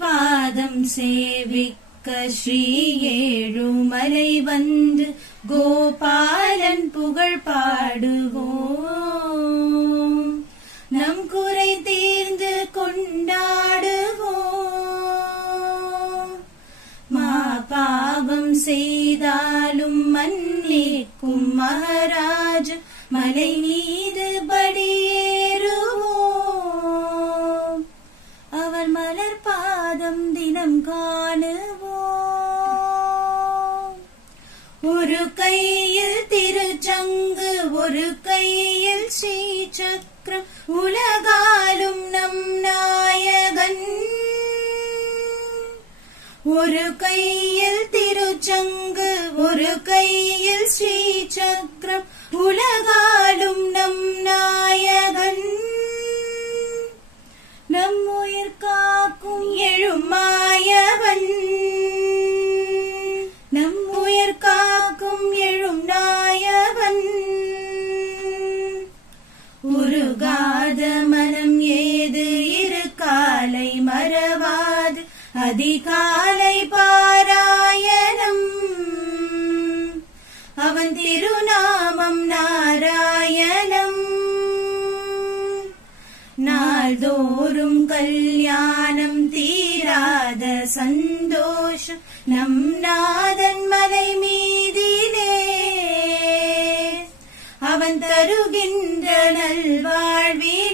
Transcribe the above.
பாதம் சேவிக்க ஸ்ரீ ஏழுமலை வந்து கோபாலன் புகழ் பாடுவோம். நம் குறை தீர்ந்து கொண்டாடுவோம். மா பாவம் செய்தாலும் மன்னிக்கும் மகாராஜ் மலை மீது படியேறுவோம். அவர் மலர் பாதம் தினம் காணுவோம். ஒரு கையில் திருச்சங்கு ஒரு கையில் ஸ்ரீ சக்கரம் உலகாலும் நம் நாயகன். ஒரு கையில் திருச்சங்கு ஒரு கையில் ஸ்ரீ சக்கரம் உலகாலும் நம் நாயகன். நம் உயிர் காக்கும் எழுமாயவன். நம் உயிர் காக்கும் எழும் நாயவன். உருகாத மனம் ஏது இரு காலை மறவாது அதிகாலை பாராயணம். அவன் திருநாமம் நாராயணம். நாள்தோறும் கல்யாணம் தீராத சந்தோஷம் நம் நாதன் மலை மீதிலே. அவன் தருகின்ற நல்வாழ்வே